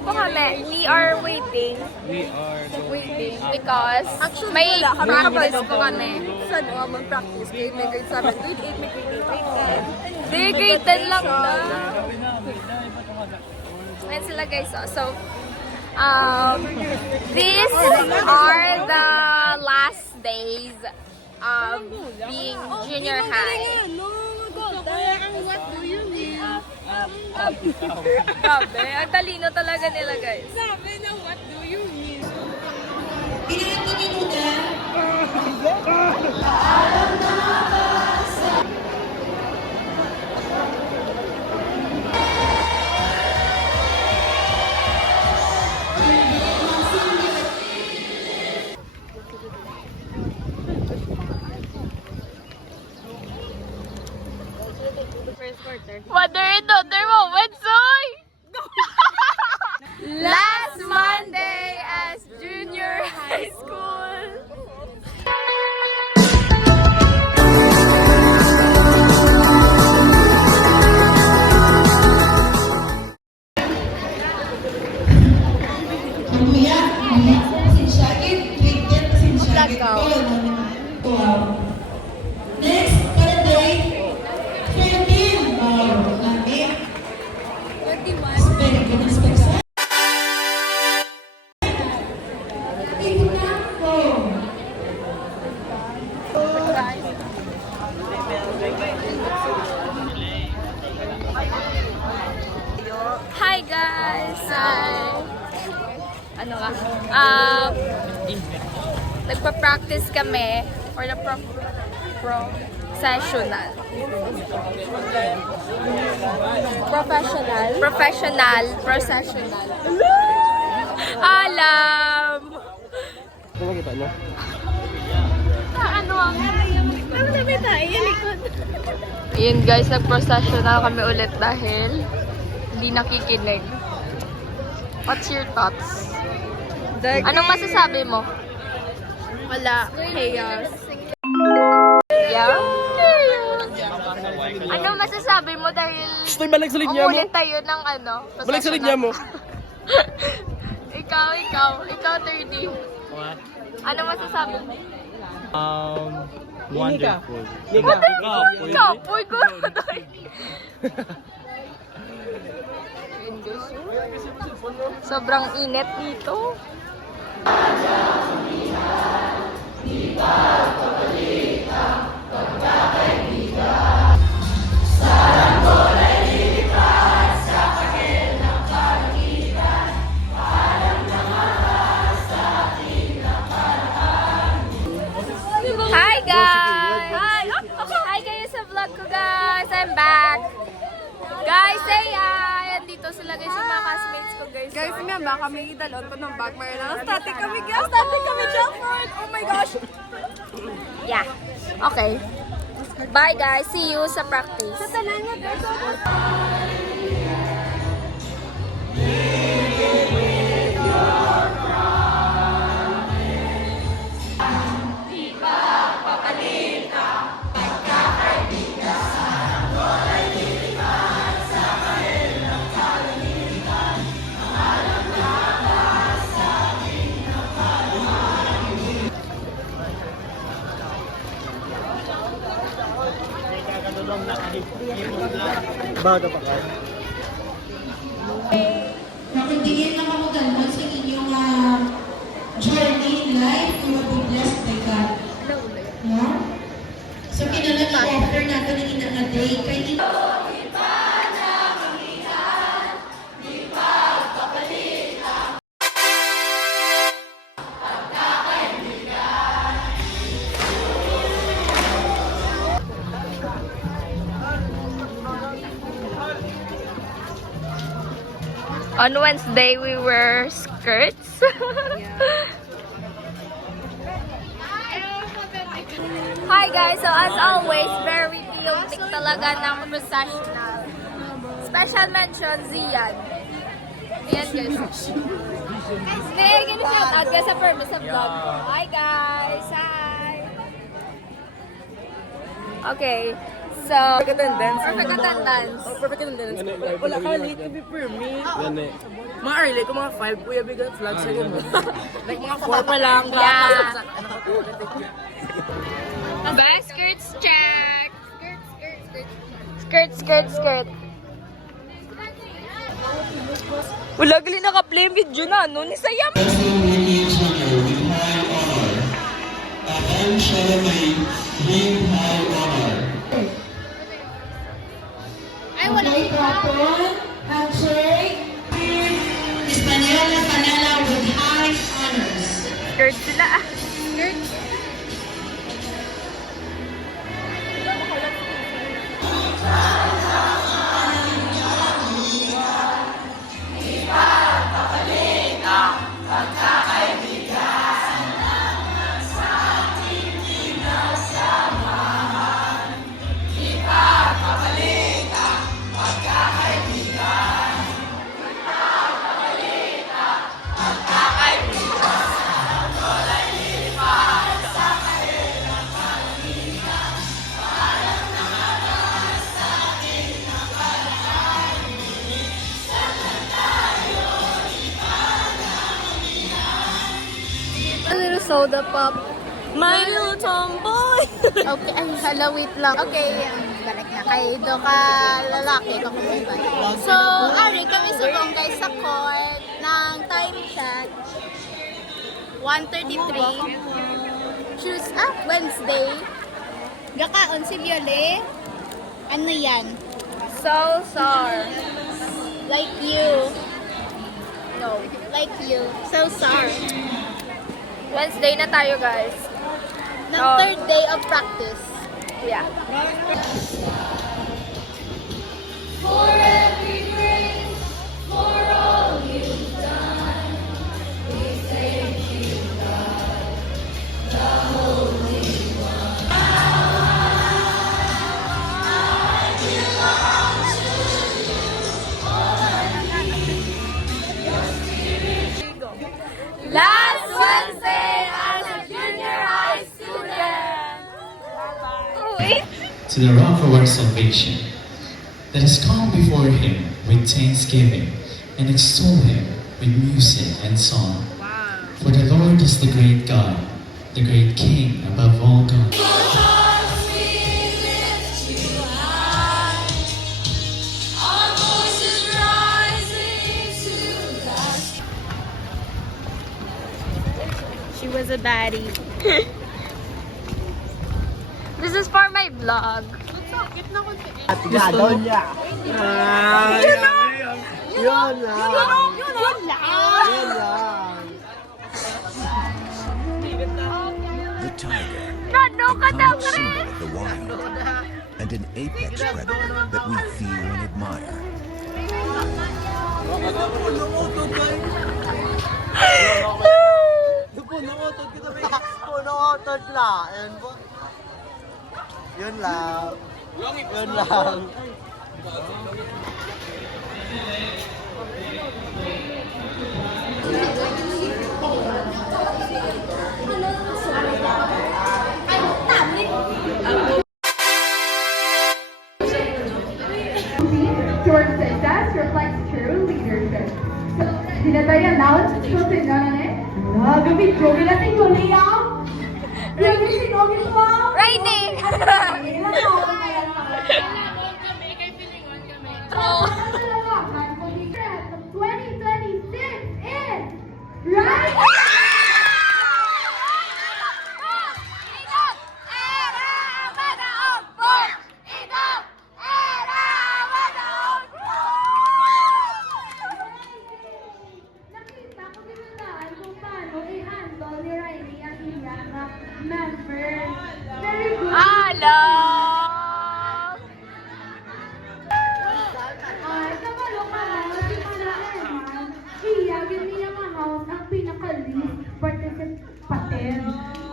po kami. We are waiting. Because may practice po kami. Saan mag-practice? Grade may grade 7, grade 8, may grade 8, grade 10. They grade 10 lang na. Ayan sila guys. So, these are the last days of being junior high. What do you mean? Grabe, ang talino talaga nila guys. Sabi na what do you mean? Mother and daughter moments, soy! Last Monday as junior high school. Next, para day 13. Lagi. Spek, ganun spek sa. Ikot na ako. Hi guys! Ano nga? Nagpa-practice kami for the professional. Processional. Alam! Ano kita niya? Ano ang... Ano sabi tayo? Yung likod. Ayun guys, nag-processional kami ulit dahil hindi nakikinig. What's your thoughts? Anong masasabi mo? Wala. Chaos. Yeah? Anong masasabi mo dahil Gusto balik sa linya mo? umulit tayo ng ano? Balik sa linya mo. ikaw, 30. Anong masasabi mo? Wonderful. Ikaw, uy, good. Sobrang init dito. Hi guys! Hi kayo sa vlog ko guys! I'm back! Guys, say hi! Andito sila guys yung mga classmates ko guys. Guys, nga ba kami idalon ko ng bag mayroon lang. Static kami, guys. Static kami, Jelford. Oh my gosh. Yeah. Okay. Bye guys. See you sa practice. Sa tanan nga, guys. Baga pa ka. Nakundiin na kamutan sa inyong journey in life. You will be blessed by God. No? So, kinalang i-offer natin ang inang a day. Kaya On Wednesday, we wear skirts. Hi guys! So as always, very chaotic talaga ng processional. Special mention, Zian. Ayan guys. Hindi, gini-shout out guys sa purpose sa vlog ko. Hi guys! Hi! Okay. So, Perfect attendance. perfect attendance. Perfect attendance. Wala ka late to be per me. Yan eh. Mga early ko, mga 5, kuya bigat flag sa'yo mo. Like mga 4 pa lang. Yeah. Bye, skirts check. Skirt. Wala gali naka-play video na, no? Ni Sayam. President Ricky Jr. with high honor. Aban Charlemagne with high honor. Ay, wala Okay, Kapon, handshake. Espanola Panela with high honors. Skirt sila ah. Skirt. A little soda pop. My little tomboy. Okay, ay, hala, wait lang. Okay, balik na. Kay do ka lalaki, kakumiban. So, ari, kami sigong guys sa court ng time check. 1:33. Wednesday. Gakaon si Viole. Ano yan? So, like you. No, like you. So, Wednesday na tayo, guys. Ng third day of practice. Yeah. Last Wednesday as a junior high student. To the rock of our salvation. Let us come before him with thanksgiving and extol him with music and song. For the Lord is the great God, the great King above all gods. She was a baddie. This is for my vlog. Gusto niya. Yun lang. The tiger Nano ka na, common symbol of the wild and an apex predator that we fear and admire. Yun lang. Yun lang. Towards success reflects true leadership. Dinatay announce so tinanane. Gabi jogi natin yun yaw. Gabi sinogin mo. Raining! True. 2026 is right. Nakita ko ginandaan kung paano i-handle ni Riley ang iyang members. Very good. Hello! Ay, kabalo ka na, si Mana Eman, iya, niya ma-house ang pinaka-least participative.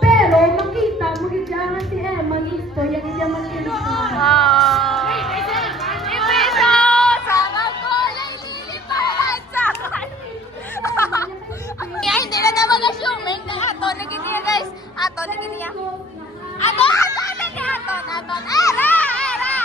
Pero, makita mo gidyangan si Eman, isto, yan iya mag-ilusyon. Ipiso! Sama ko! Naililiparan sa akin! Kaya hindi na naman assuming na ato na giniya guys. Ato na giniya. Ato! Era! Era!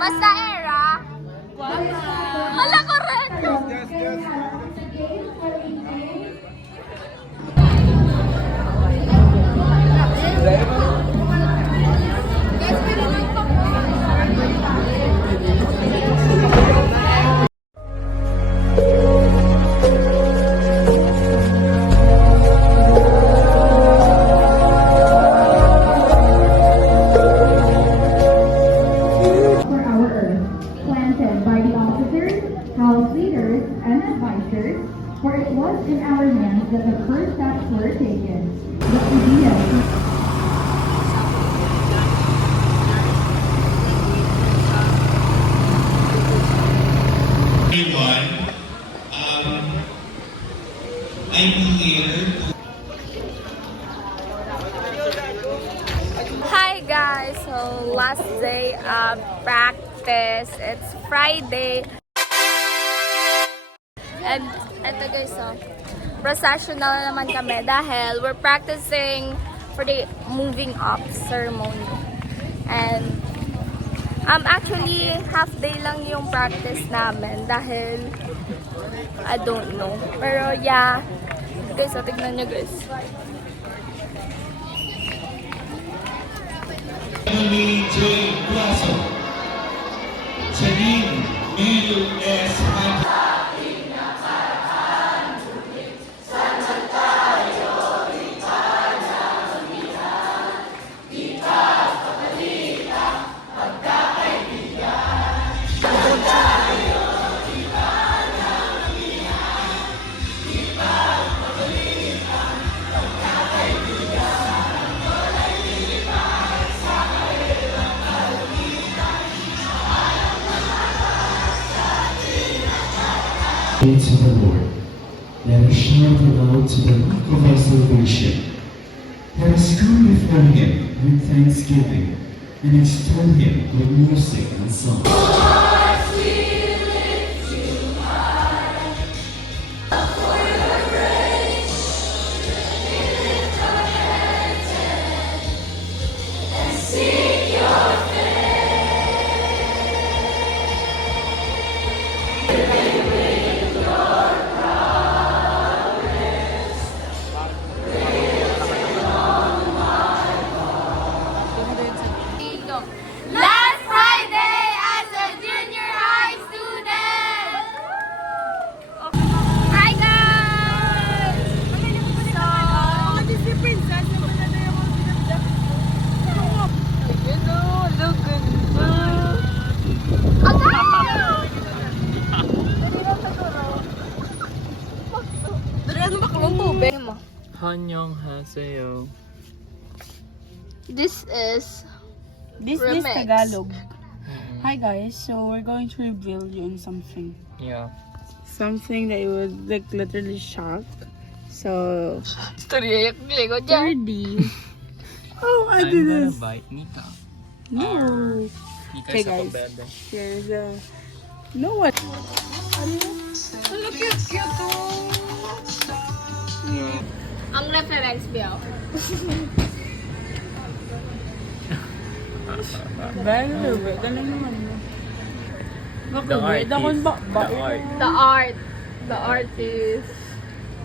Basta era. Hala ko rin. For our earth, planted by the officers, house leaders, and advisors, for it was in our hands that the first steps were taken. The idea Everyone, I'm here Hi guys! So, last day of practice. It's Friday. And eto guys, so, processional na naman kami dahil we're practicing for the moving up ceremony. And actually, half day lang yung practice namin dahil I don't know. Pero yeah, guys, so tignan nyo guys. Emily J. Grasso, Janine Neil S. Hunter, to the Lord. Let us shout aloud to the rock of our salvation. Let us come before him with thanksgiving and extol him with music and song. Last Friday as a junior high student! Hi guys! So, Disney princess naman na yung mga pinagda. Ayun o, look good. Dali ano ba kalong tubig? Annyeonghaseyo. this is This Remix. is Tagalog. Hi guys, so we're going to reveal you on something. Yeah. Something that you would like literally shock. So, Storya yung ligo dyan. 30. Oh, I I'm did gonna this. bite Nika. No. Nika Okay, sa guys. kabebe. Here's a... No what? Look at cute Ang reference biyaw. Better, galing naman. The artist. The art. The artist.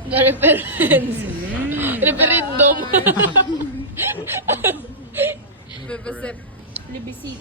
The reference. Referendum. Libisip.